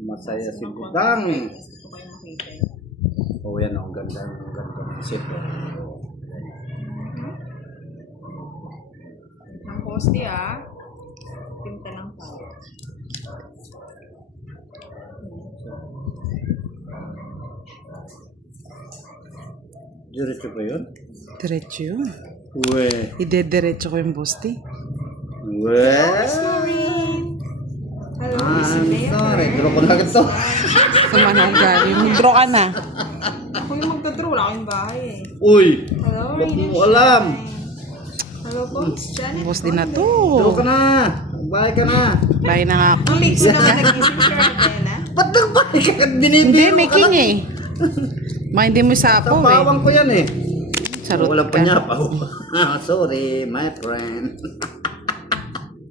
Masaya si Budang. Oh, yan ang ganda ng ship. Ang posti Pinta lang tayo. Diretso ba yun? Diretso yun. Uwe. Ide-diretso ko yung bosti. Uwe. Hello, I'm sorry. Draw ko na agad to. Kuman ang galing. Mag-draw ka na. Ako yung magta-draw. Wala akong bahay Uy. Hello, Ba't Raiden mo alam? Hello po, Miss Janet. Bosti na to. Draw ka na. Magbay ka na. Bye na nga. Ang lips naman nag-isip siya na. Ba't nagbay ka? Binibiro Hindi, ka may lang. king eh. Hindi mo sapaw eh. Tapawang ko yan eh. Sarot Wala pa ka. niya pa. Sorry, my friend.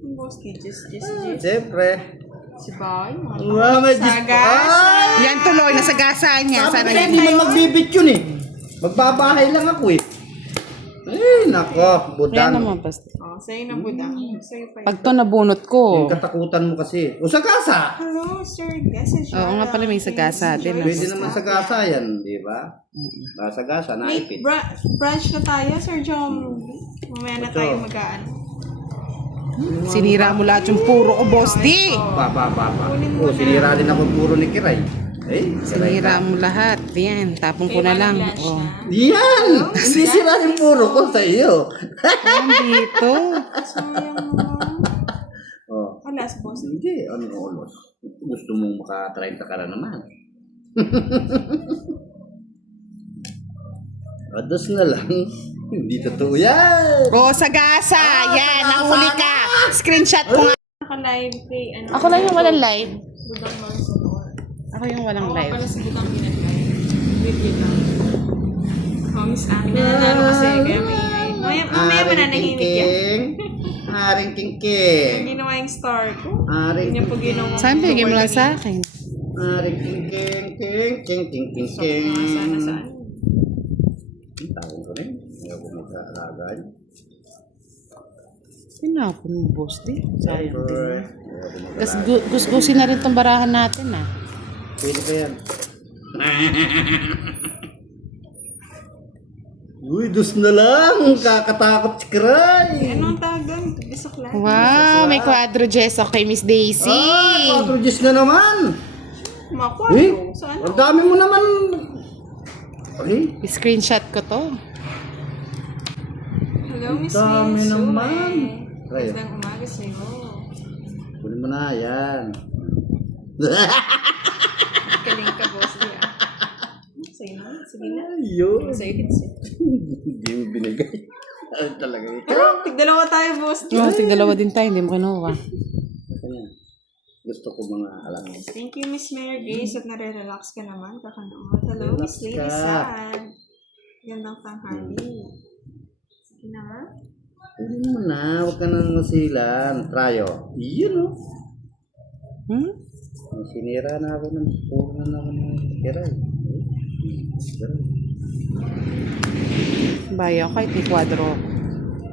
Ang posti, just. Siyempre. Si Bay. Wow, may Sagas. Yan tuloy, nasa gasa niya. Sabi Sana ko, hindi man magbibit yun eh. Magbabahay lang ako eh. Ay, nako, Yan Budang. naman, bosti. Sa'yo na budang. Sa'yo pa Pag to nabunot ko. Yung katakutan mo kasi. O sa gasa. Hello, sir. Message. Oo nga pala, may sagasa din. Pwede naman sa gasa yan, di ba? Sa gasa, May naipit. branch na tayo, Sir John. Mamaya na tayo mag-aan. Sinira mo lahat yung puro ko, bosti. Ba. O, sinira din ako puro ni Kiray. Eh, Sinira mo lahat. Yan, tapong ko na lang. Oh. Yan! Hindi sira yung puro ko sa iyo. Nandito. Sayang naman. Oh. Alas, boss. Hindi, ano ulos. Gusto mong maka-30 ka na naman. Ados na lang. Hindi totoo yan. Oh, sagasa. Yan, nahuli ka. Screenshot ko nga. Naka-live kay ano. Ako lang yung walang live. Budang Manson. Ako yung walang Ako live. pala si Budang ginag-live. With you lang. Oh, Miss Annie. Nanalo kasi. Kaya may mamaya ba na nahimik yan? Aring king-king. Yung ginawa yung star ko. Aring Hindi niya po ginawa. Saan bigay mo lang sa akin? Aring king-king. Sana saan. Tawag ko rin. Hindi ako mag-aalagaan. Pinapon mo, bosti. Sayang din. Siyempre. Tapos gusgusin na rin tong barahan natin, ah. Pwede ba yan? Uy, dos na lang. Kakatakot si Kiray. Ano ang tawag doon? Bisaklan. Wow, may quadro gesso kay Miss Daisy. Ah, 4 Gs na naman. Kumakuha. Eh, Saan? ang dami mo naman. Okay. Screenshot ko to. Hello, Miss Dami Lin naman. Sume. Ay. Magandang umaga sa'yo. Kunin mo na, yan. Galing ka, boss. Sa'yo na. Sige na. Ayun. Sa'yo hits. Hindi mo binigay. Ano talaga ito? Pero, tigdalawa tayo, boss. Oh, tigdalawa din tayo, hindi mo kinuha. Ayan. Gusto ko mga alam. Thank you, Miss Mayor Grace, at nare-relax ka naman. Kakanood. Hello, Relax Miss Lady ka. Sad. Gandang tanghali. Sige na. Kunin mo na. Huwag ka nang masilan. Tryo. Iyon o. Sinira na ako ng puro na naman ng Kiray. Bayo kahit ni quadro.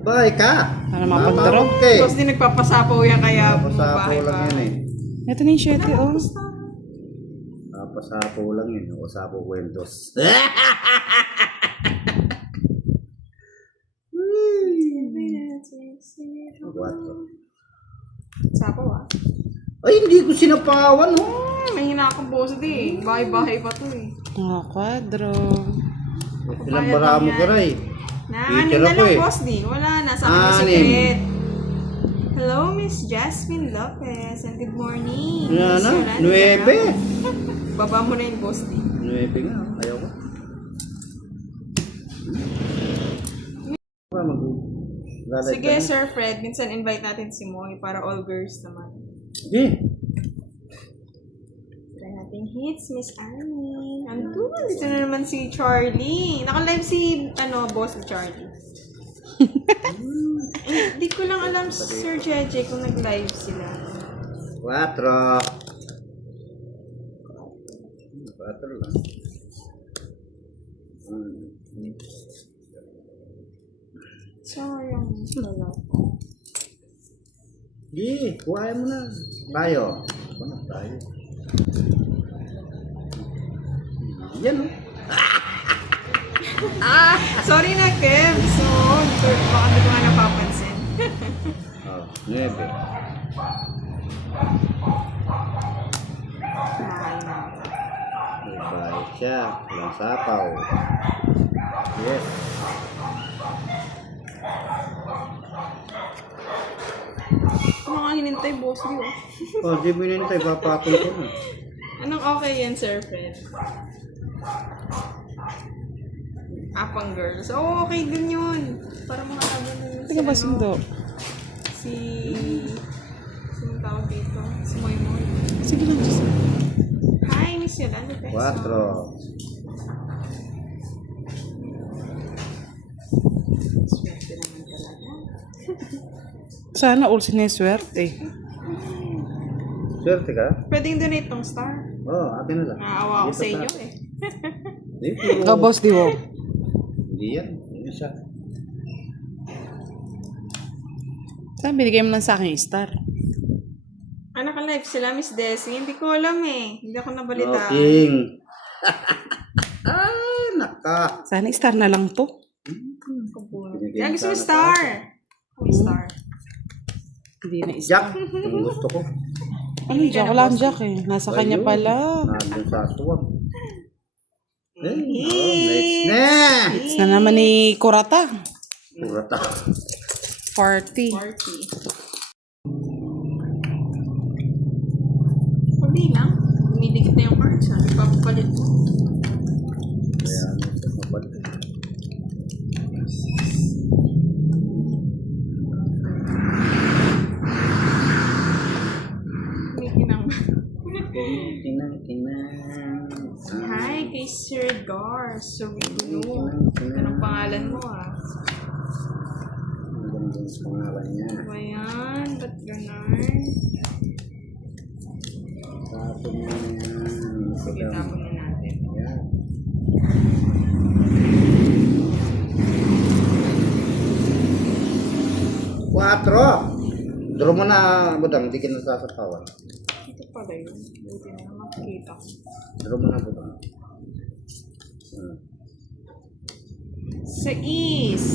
Bye ka. Para mapag-draw. Okay. Tapos din nagpapasapaw yan, kaya Papasapo bumabahay lang pa. yan eh. Ito na yung 7, oh. Papasapo lang yun. O sapo kwentos. Sapaw Ay, hindi ko sinapawan oh. May hina akong boss di. Bahay-bahay pa to eh. Oh, quadro. Ilang bara mo Kiray. Na, Teacher ano na ako lang eh. boss di. Wala na. Sa akin yung Anim. secret. Hello, Miss Jasmine Lopez. And good morning. Yan Miss na. Yolanda 9. Garamo. Baba mo na yung boss di. 9 nga. Ayaw ko. Sige, Sir Fred. Minsan invite natin si Moy para all girls naman. Sige. Try natin hits, Miss Annie. Andun, dito na naman si Charlie. Naka-live si, boss ni Charlie. Hindi ko lang alam, Sir JJ, kung nag-live sila. 4. 4 lang. Sayang. Wala. Sige, kuhain mo na. Tayo. Ano tayo? Yan, oh. Sorry na, Kev. So, baka hindi ko nga napapansin. Oh, 9. Mahal na. May siya. Walang sapaw. Yes. Ano nga hinintay, boss, di ba? Oh, di mo hinintay. Papatong ko na. Anong okay yan, Sir Fred? Apang girls. Oo, okay din yun. Para makakaga na yun. Tingnan ba sundo? Si... Sino tawag dito? Si Moy Moy. Sige lang, Diyos. Hi, Miss Yolanda. 4. Swerte naman talaga. Sana all sineswerte. Swerte ka? Pwedeng donate tong star. Oh, akin na lang. Naawa ako Dito sa ka. inyo eh. Di, puro- Ikaw, boss, di mo. Hindi yan. Hindi siya. Saan binigay mo lang sa akin star? Naka-live sila, Miss Desi. Hindi ko alam eh. Hindi ako nabalitaan. King. Ah, naka. Sana star na lang to. Binigay Kaya gusto mo sana star. May star. Hindi na star. Jack. Yung gusto ko. Ano, Jack? Wala ang Jack eh. Nasa kanya Ayun. pala. Nandun sa aswang. Eh, oh, next na. It's na naman ni Kurata. Purata. 40. Party. Hindi lang. Umidikit na yung cards ha. Ipapapalit ko. Ayan, ito mabalik. Kumikinang. Kinang. Hi kay Sir Gar. Sorino. Anong pangalan mo ah? Ang ganda ng pangalan niya. Ano ba yan? Ba't ganun? Tapos niya yan. Sige, tapon na natin. Ayan. Quatro. Draw mo na, Budang. Hindi ka nasasapawan. Ito pala yun. Buti na naman makikita ko. Draw mo na, Budang. Sa is.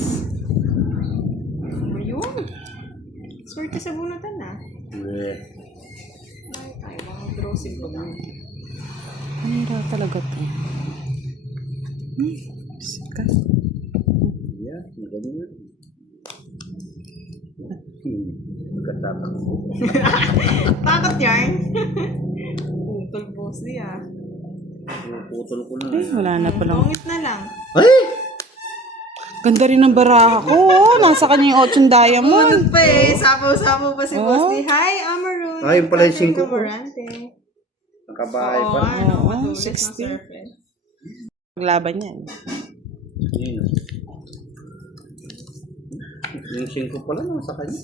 Ano yun? Swerte sa bunatan ah. Yeah. Ay, tayo. Mga drosing ko lang. Panira talaga to. Sikat. Yeah, magaling yan. Magkatapang ko. Takot yarn. Putol boss di ah. Putol ko na. Ay, wala na pala. Pangit na lang. Ay! Ganda rin ng baraha ko. Oh, nasa kanya yung 8 diamond. Ano pa eh. Sapaw-sapaw pa si boss Oh. di. Hi, Amaroon. Ay, yung pala yung 5 ko. Camarante. Nakabahay Oo, pa. ano. Oo, Matulis na 60. surfer. Paglaban yan. Yun. Yung 5 pala nasa kanya.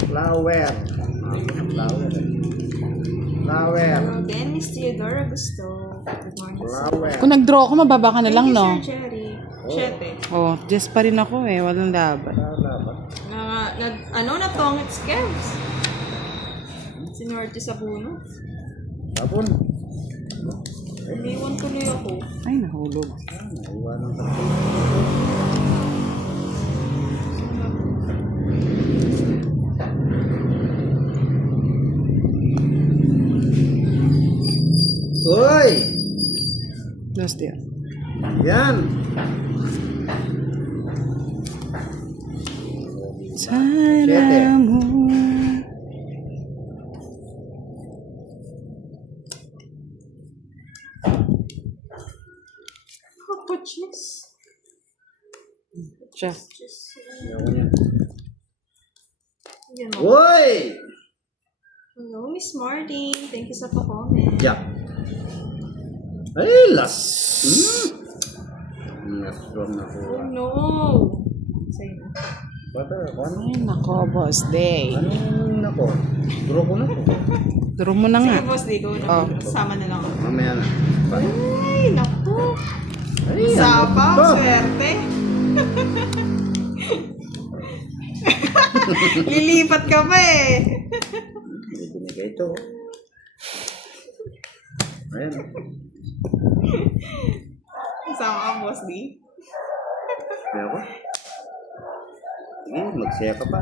Flower. Flower. Flower. Hello din, Miss Theodora Gusto. Good morning, sir. Flower. Kung nag-draw ako, mababa ka na lang, Thank you, no? Sir Jerry. Siyete. Oh, just pa rin ako eh. Walang laban. Laban. Natongit scams. Sinorte sa puno. Tapon. Iniwan tuloy ako. Ay, nahulog. Naiwanan ka. Uy! Lost yan. Yan! Sana mo. Ako, cheese. Siya. Cheese. Ayaw niya. Yan mo. Uy! Hello, Miss Marty. Thank you sa pa-comment. Jack. Ay, last. Last one na po. Oh no. Sa'yo na. Bata, ano? Ay, nako, boss day. Anong nako? Draw ko na po. Draw mo na nga. Sige, boss, di ko na. Oh. Sama na lang ako. Mamaya na. Ay, naku. Ay, Sapaw, ano ba? swerte. Lilipat ka pa eh. May binigay ito. Ayan. Kasama ka, Boss D. Kaya ko. Sige, magsaya ka pa.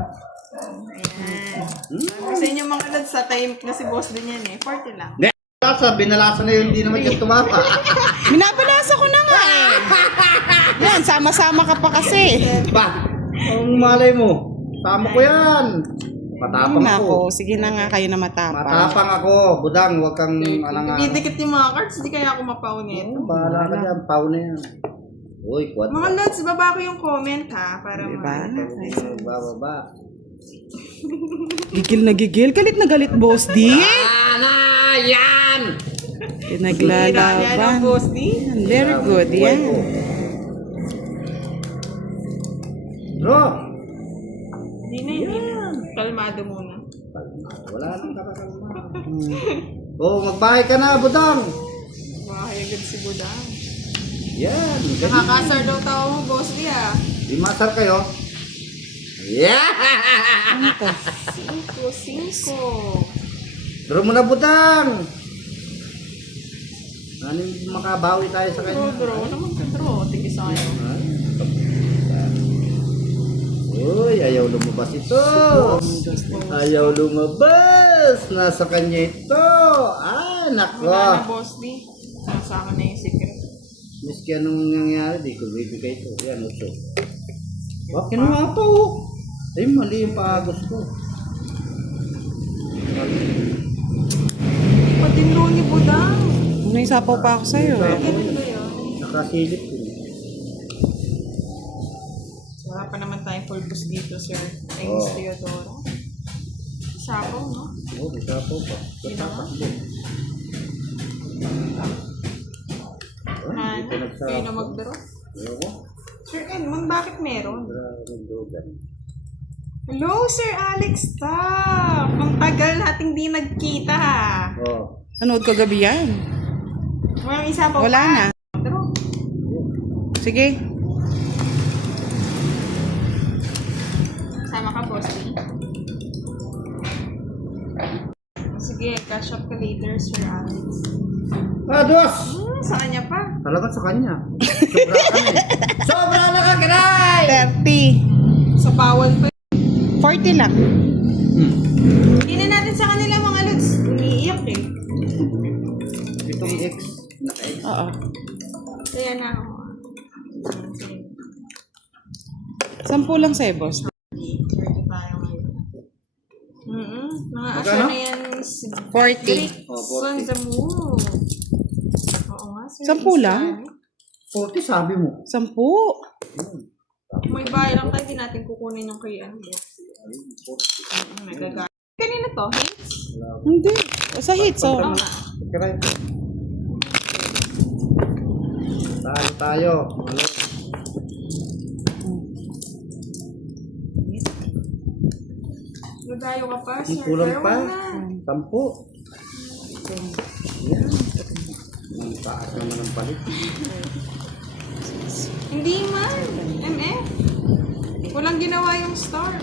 Ayan. Gusto niyo mga lads sa time na si Boss din yan eh. 40 lang. Hindi, binalasa na yun, hindi naman yung tumapa. Binabalasa ko na nga eh. Yan, sama-sama ka pa kasi. Ba, ang malay mo. Tama ko yan. Matapang ako. Nako, sige na nga kayo na matapang. Matapang ako. Budang, huwag kang alangan. Didikit yung mga cards, hindi kaya ako mapaunit. Bahala ka dyan, pau na yan. Uy, kwat. Mga lods, baba ko yung comment ha, para Diba? Baba. Gigil na gigil. Galit na galit, Boss D. Ana, yan! Pinaglalaban. Boss D. Yan, very good. Yan. Bro! Hindi na. Kalmado muna. Wala nang kakakalma. Oh, magbahay ka na, Budang! Bahay agad si Budang. Yan, ganyan. Nakakasar daw tao mo, Boss D ah. Di masar kayo? Yeah! 5. Draw mo na, Budang! Ano yung makabawi tayo sa kanya? Draw. Ano naman ka draw? Tingin sa kayo. Uy, ayaw lumabas ito. Ayaw lumabas. Nasa kanya ito. Ah, nako. Wala na, Boss D. Nasa akin na yung secret. Miski anong nangyari, di ko bibigay ito. Yan, ito. Wah, kinuha pa, oh. Ay, mali yung paagos ko. Hindi pa din draw ni Budang. May sapaw pa ako sa'yo eh. Ganun ba yun? Nakasilip ko. Wala pa naman tayong purpose dito, sir. Ay, Oo. Miss Theodora. Sapaw, no? Oh, may sapaw pa. Tatakbo. Ano? Kayo na mag-draw. Ayoko. Sir Edmond, bakit meron? Draw. Hello, Sir Alex Taff! Ang tagal nating di nagkita, ha? Oh. Nanood ka gabi yan. Walang isa pa Wala na. Draw. Sige. Sama ka, Boss D. Sige, cash up ka later, Sir Alex. Dos! Sa kanya pa. Talaga sa kanya. Sobra ka na eh. Sobra na ka, Gray! 30. Sa bawal pa. 40 lang. Hindi na natin sa kanila, mga lods. Umiiyak eh. Itong X. Naka-X. Oo. Kaya na ako. 10 lang sa'yo, Boss. 30 tayo ngayon. Mga Magkano? asya na yan. 40. Oh, 40. On the move. Oo nga, sir. 10 lang? 40 sabi mo. 10. May bahay lang tayo, di natin kukunin yung kay ano. Nagagalit. Kanina to, hits? Hindi. Sa hits, oh. Oo nga. Okay. Tayo. Nagayo ka pa, sir. Kulang Pero pa. wala. 10. Yan. Ang taas naman ang palit. Hindi man. MF. Walang ginawa yung star.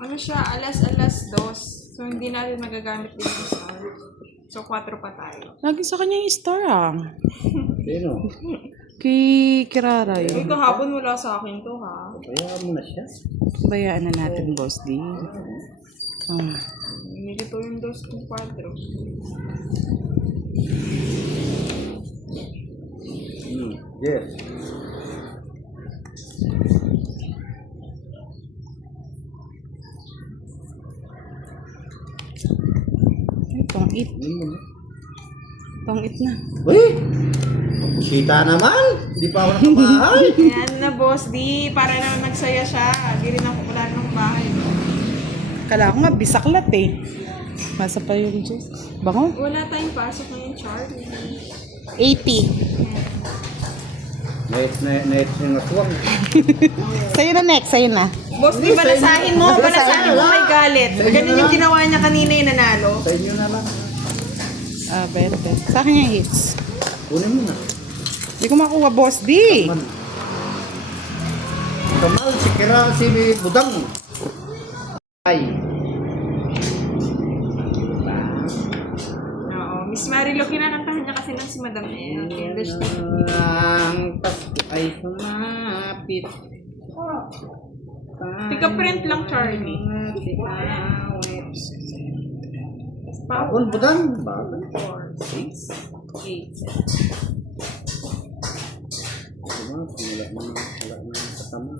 Ano siya? Alas dos. So, hindi natin magagamit din yung star. So, 4 pa tayo. Lagi sa kanya yung star, ah. Sino? Kay Kirara Uy, yun. kahapon wala sa akin to, ha? Kaya mo na siya. Bayaan na natin, Boss D. Nilito yung dos kong 4. Yes. Itong it. Itong it na. Uy! Kita naman! Hindi pa ako nakabahay. Ayan na, Boss D. Para naman nagsaya siya. Hindi rin ako wala ng bahay. Kala ko nga, bisaklat eh. Masa pa yung juice. Bango? Wala tayong pasok ngayon, Charlie. 80. Net yung aswang. Sa'yo na next, sa'yo na. Boss D, balasahin mo. Balasahin mo may galit. Ganun yung ginawa niya kanina yung nanalo. Sa inyo na lang. Ah, 20. Sa akin yung hits. Kunin mo na. Hindi ko makuha, Boss D. Man. Kamal, si Kira, si Budang. Ay. Oo, Miss Marilo, kinakantahan niya kasi lang si Madam eh. Okay, understand. Ang Pasko ay sumapit. Tika-print lang, Charlie. Bakon, Budang. Bakon. 4, 6, 8. Wala na kasama.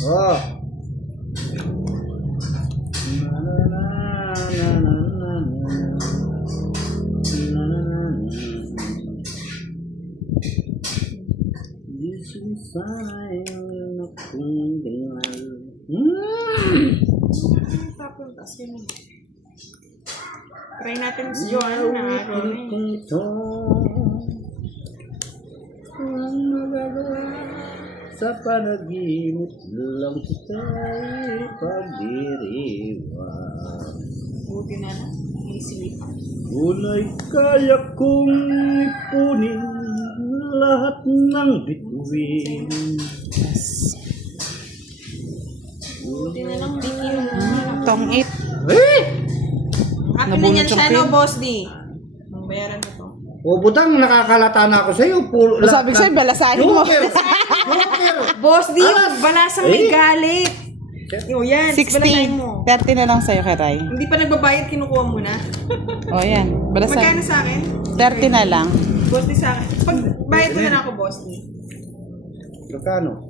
Oh. Tapos, yun. Try natin si Joanna. Ronnie. Sa panaginip lang kita'y pagdiriwang. Buti na lang. Easy. Una'y kaya kong ipunin lahat ng bituin. Buti na lang. Hindi yun. Tong 8. Eh! Happy na Nabunot yan yung siya, pin. no, Boss D? Ang bayaran mo to. O Budang, nakakalata na ako sa'yo. Sabi ko sa'yo, balasahin mo. Joker! Joker! Boss D, Alas! balasa may Eh? galit. O yan, balasahin 60. mo. 30 na lang sa'yo, Karay. Hindi pa nagbabayad, kinukuha mo na. O, yan. Magkano Balasahin. sa akin? 30 na lang. Boss D sa akin. Pag bayad mo na lang ako, Boss D. Magkano?